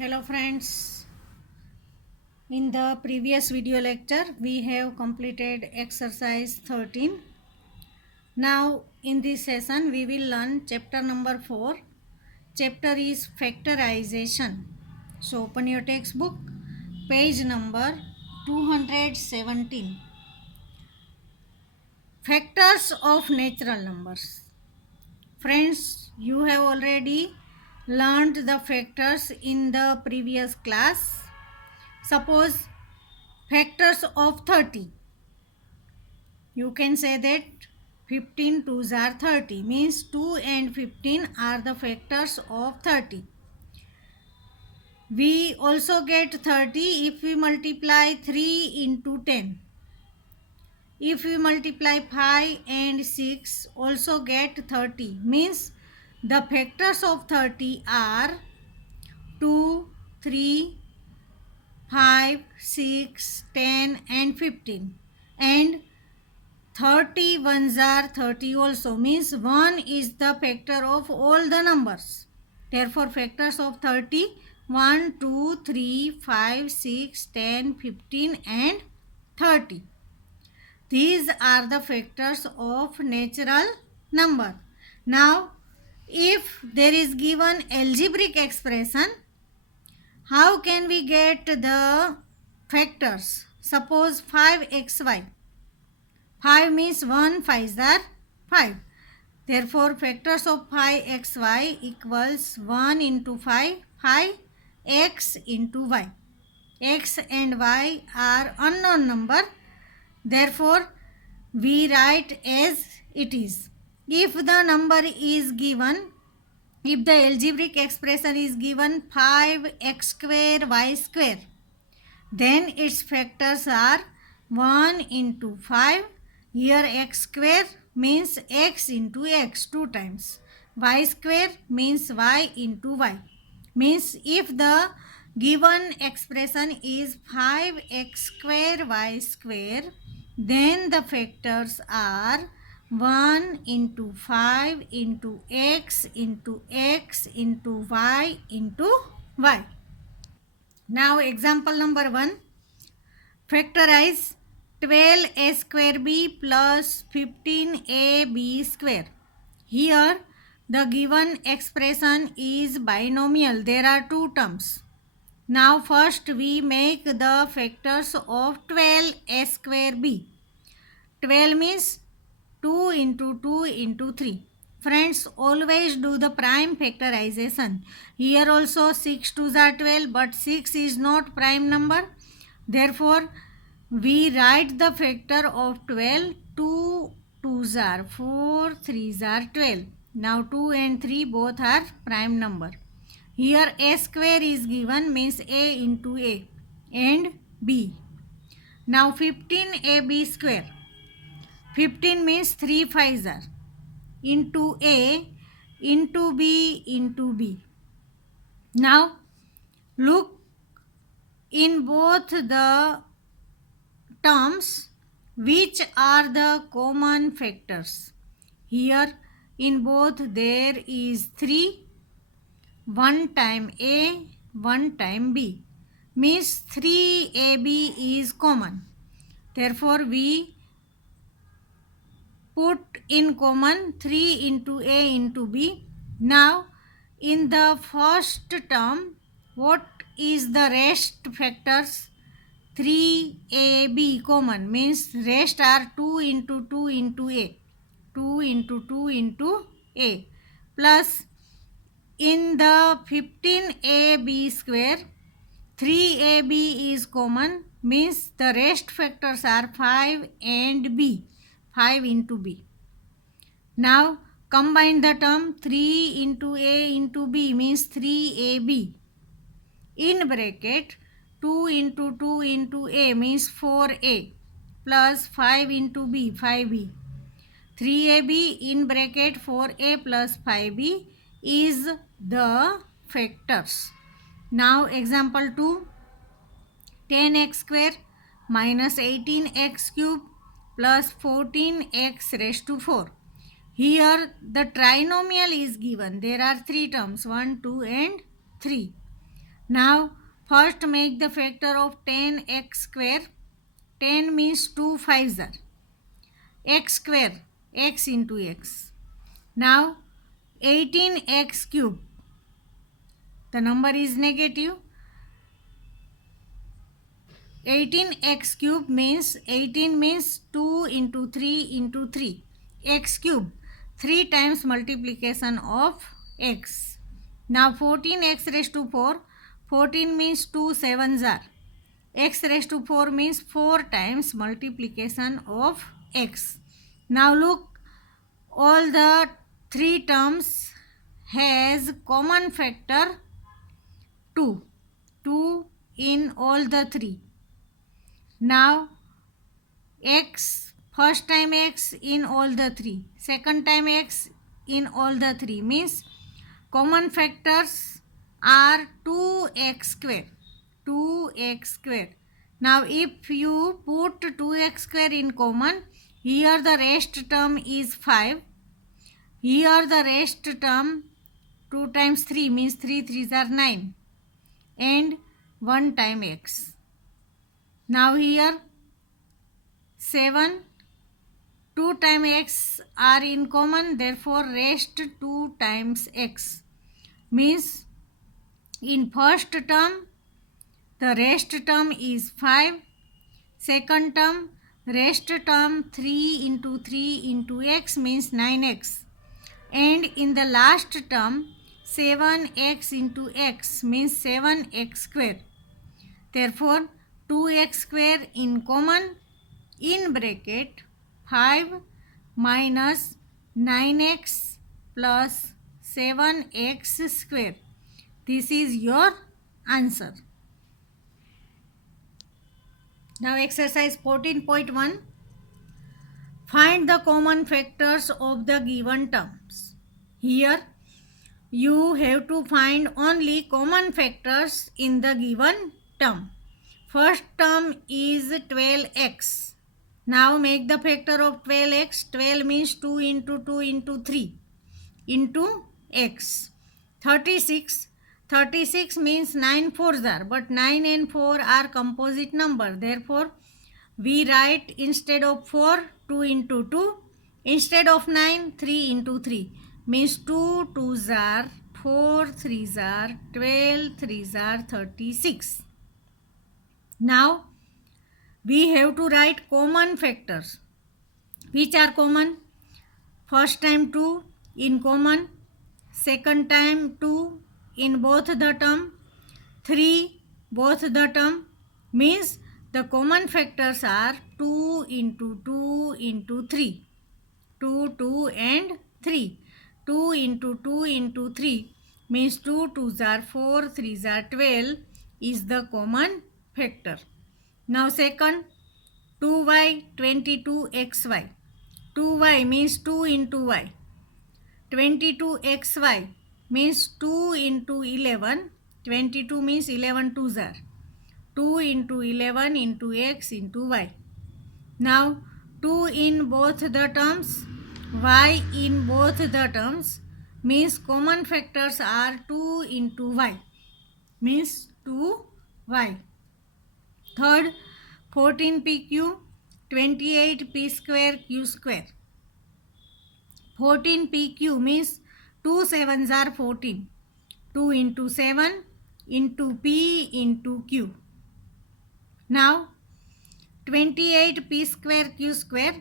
Hello friends, in the previous video lecture we have completed exercise 13. Now in this session we will learn chapter number 4. Chapter is factorization. So open your textbook, page number 217. Factors of natural numbers. Friends, you have already learned the factors in the previous class. Suppose factors of 30. You can say that 15 twos are 30, means 2 and 15 are the factors of 30. We also get 30 if we multiply 3 into 10. If we multiply 5 and 6, also get 30, means the factors of 30 are 2, 3, 5, 6, 10 and 15. And 30 ones are 30 also, means 1 is the factor of all the numbers. Therefore, factors of 30, 1, 2, 3, 5, 6, 10, 15 and 30. These are the factors of natural number. Now, if there is given algebraic expression, how can we get the factors? Suppose 5xy. 5 means 1 5s are 5. Therefore, factors of 5xy equals 1 into 5, 5x into y. X and y are unknown number. Therefore, we write as it is. If the number is given, if the algebraic expression is given 5x square y square, then its factors are 1 into 5. Here x square means x into x 2 times. Y square means y into y. Means if the given expression is 5x square y square, then the factors are 1 into 5 into x into y into y. Now example number 1. Factorize 12a square b plus 15ab square. Here the given expression is binomial. There are two terms. Now first we make the factors of 12a square b. 12 means 2 into 2 into 3. Friends, always do the prime factorization. Here also 6 2s are 12, but 6 is not prime number. Therefore, we write the factor of 12. 2 2s are 4, 3s are 12. Now 2 and 3 both are prime number. Here a square is given, means a into a and b. Now 15ab square. 15 means 3 5s are into a into b into b. Now look in both the terms which are the common factors. Here in both there is 3, 1 time a, 1 time b, means 3ab is common. Therefore we put in common 3 into a into b. Now in the first term, what is the rest factors? 3ab common, means rest are 2 into 2 into a, 2 into 2 into a, plus in the 15ab square 3ab is common, means the rest factors are 5 and b, 5 into b. Now combine the term 3 into a into b, means 3ab. In bracket 2 into 2 into a means 4a plus 5 into b 5b. 3ab in bracket 4a plus 5b is the factors. Now example 2. 10x square minus 18x cube plus 14x raised to 4. Here the trinomial is given. There are 3 terms, 1, 2 and 3. Now first make the factor of 10x square. 10 means 2 5s are x square, x into x. Now 18x cube, the number is negative. 18x cube means 18 means 2 into 3 into 3. X cube, 3 times multiplication of x. Now 14x raised to 4. 14 means 2 sevens are. X raised to 4 means 4 times multiplication of x. Now look, all the three terms has common factor 2. 2 in all the three. Now x, first time x in all the three, second time x in all the three, means common factors are 2x square. 2x square. Now if you put 2x square in common, here the rest term is 5. Here the rest term 2 times 3 means 3 3s are 9 and 1 time x. Now here 7, 2 times x are in common, therefore rest 2 times x. Means in first term the rest term is 5, second term rest term 3 into 3 into x means 9x, and in the last term 7x into x means 7x square. Therefore 2x square in common, in bracket 5 minus 9x plus 7x square. This is your answer. Now exercise 14.1. Find the common factors of the given terms. Here you have to find only common factors in the given term. First term is 12x. Now make the factor of 12x. 12 means 2 into 2 into 3 into x. 36. 36 means 9 fours are, but 9 and 4 are composite number. Therefore, we write instead of 4, 2 into 2. Instead of 9, 3 into 3. Means 2 2s are 4, 3s are 12, 3s are 36. Now, we have to write common factors. Which are common? First time 2 in common, second time 2 in both the term, 3 both the term, means the common factors are 2 into 2 into 3. 2, 2 and 3. 2 into 2 into 3 means 2 2s are 4, 3s are 12 is the common factor. Now second, 2y 22xy. 2y means 2 into y. 22xy means 2 into 11. 22 means 11 2s are. 2 into 11 into x into y. Now 2 in both the terms, y in both the terms, means common factors are 2 into y, means 2y. Third, 14pq 28p square q square. 14pq means 2 sevens are 14. 2 into 7 into p into q. Now 28p square q square.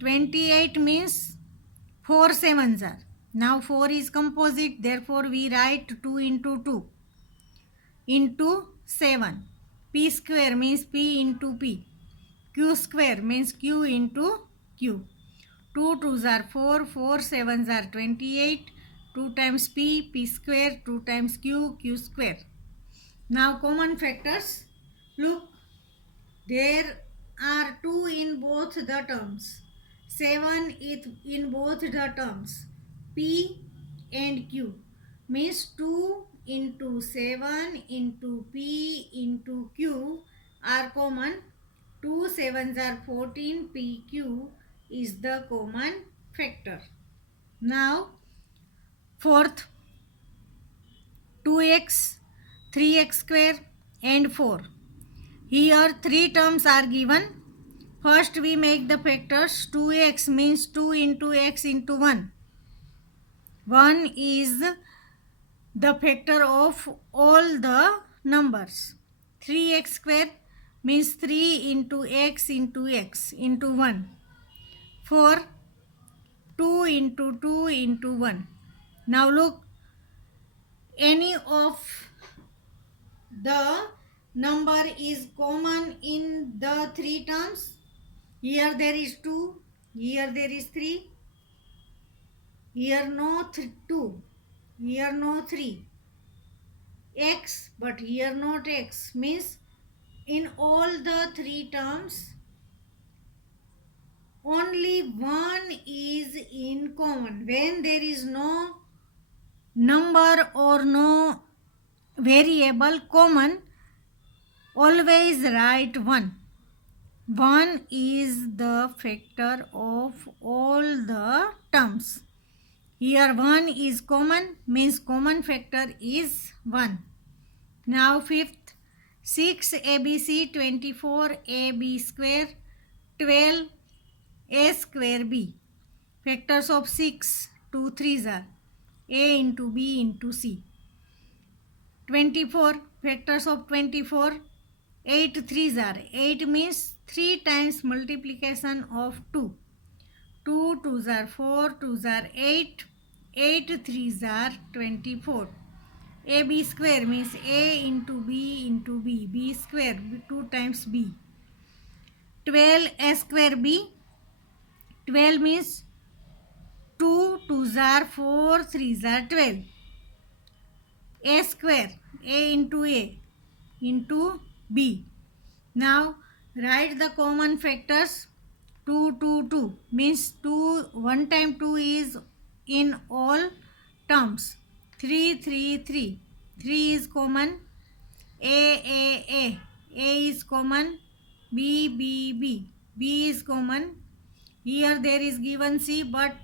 28 means 4 sevens are. Now 4 is composite, therefore we write 2 into 2 into 7. P square means p into p. Q square means q into q. 2 2s are 4, 4 sevens are 28. 2 times p, p square, 2 times q, q square. Now common factors. Look, there are 2 in both the terms. 7 is in both the terms. P and Q means 2 into 7 into P into Q are common. 2 sevens are 14. PQ is the common factor. Now fourth, 2x 3x square and 4. Here 3 terms are given. First we make the factors. 2x means 2 into x into 1. 1 is the factor of all the numbers. 3x square means 3 into x into 1. 4, 2 into 2 into 1. Now look, any of the number is common in the 3 terms. Here there is 2, here there is 3, here no 2, here no 3. X, but here not x, means in all the 3 terms only 1 is in common. When there is no number or no variable common, always write 1. 1 is the factor of all the terms. Here 1 is common, means common factor is 1. Now fifth, 6 ABC 24 AB square 12 A square B. Factors of 6, 2 3s are A into B into C. 24, factors of 24, 8 3s are 8 means 3 times multiplication of 2. 2 2s are 4, 2s are 8, 8 3s are 24. AB square means A into B, B square 2 times B. 12 A square B, 12 means 2 2s are 4, 3s are 12. A square, A into B. Now write the common factors. 2 2 2 means 2, 1 time 2 is in all terms. 3 3 3, 3 is common. A is common. B is common. Here there is given C, but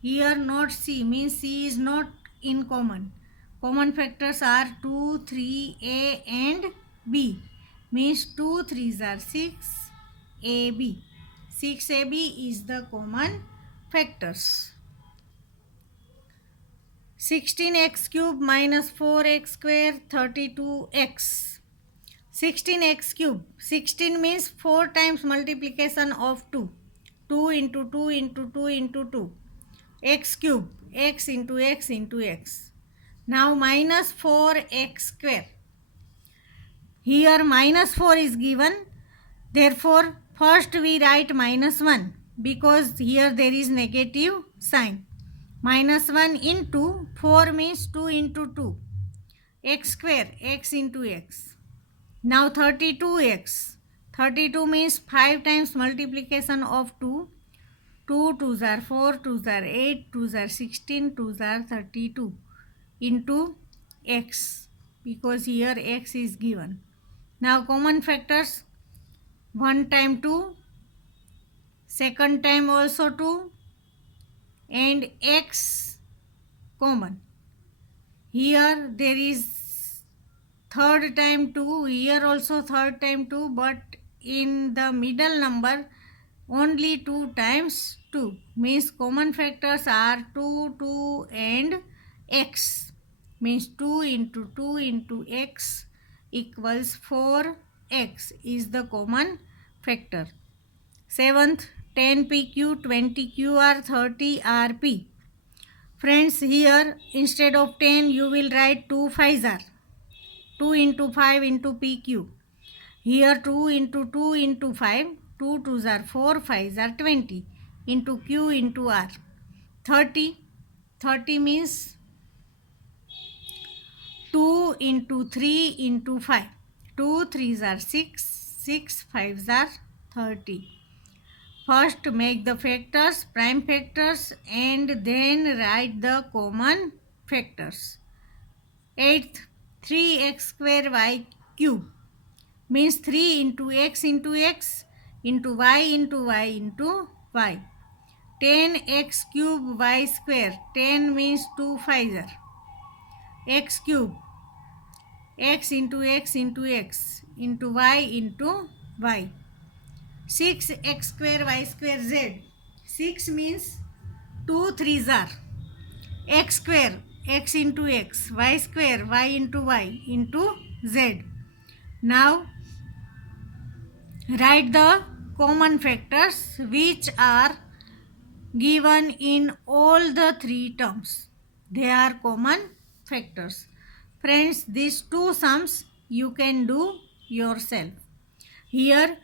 here not C, means C is not in common. Common factors are 2, 3, A and B, means 2 3s are 6, AB. 6AB is the common factors. 16x cube minus 4x square 32x. 16x cube, 16 means 4 times multiplication of 2. 2 into 2 into 2 into 2. X cube, x into x into x. Now minus 4x square. Here minus 4 is given. Therefore first we write minus 1 because here there is negative sign. Minus 1 into 4 means 2 into 2. X square, x into x. Now 32x. 32 means 5 times multiplication of 2. 2 2s are 4, 2s are 8, 2s are 16, 2s are 32 into x, because here x is given. Now common factors, 1 time 2, second time also 2, and x common. Here there is third time 2, here also third time 2, but in the middle number only 2 times 2, means common factors are 2, 2 and x, means 2 into x equals 4x is the common factor. 7th, 10 PQ, 20 QR, 30 RP. Friends, here instead of 10 you will write 2 5s are 2 into 5 into PQ. Here 2 into 2 into 5, 2 2s are 4, 5s are 20 into Q into R. 30, 30 means 2 into 3 into 5. 2 3s are 6, 6 5s are 30. First make the factors, prime factors, and then write the common factors. 8th, 3x square y cube means 3 into x into y into y into y. 10x cube y square, 10 means 2 5s are x cube. x into x into x into y into y. 6x square y square z. 6 means 2 3s are x square, x into x, y square, y into y into z. Now write the common factors which are given in all the three terms. They are common factors. Friends, these two sums you can do yourself. Here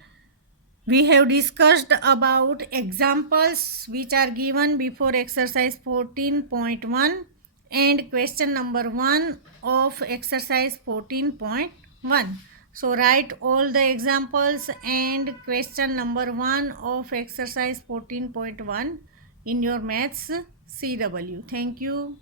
we have discussed about examples which are given before exercise 14.1 and question number 1 of exercise 14.1. So write all the examples and question number 1 of exercise 14.1 in your maths CW. Thank you.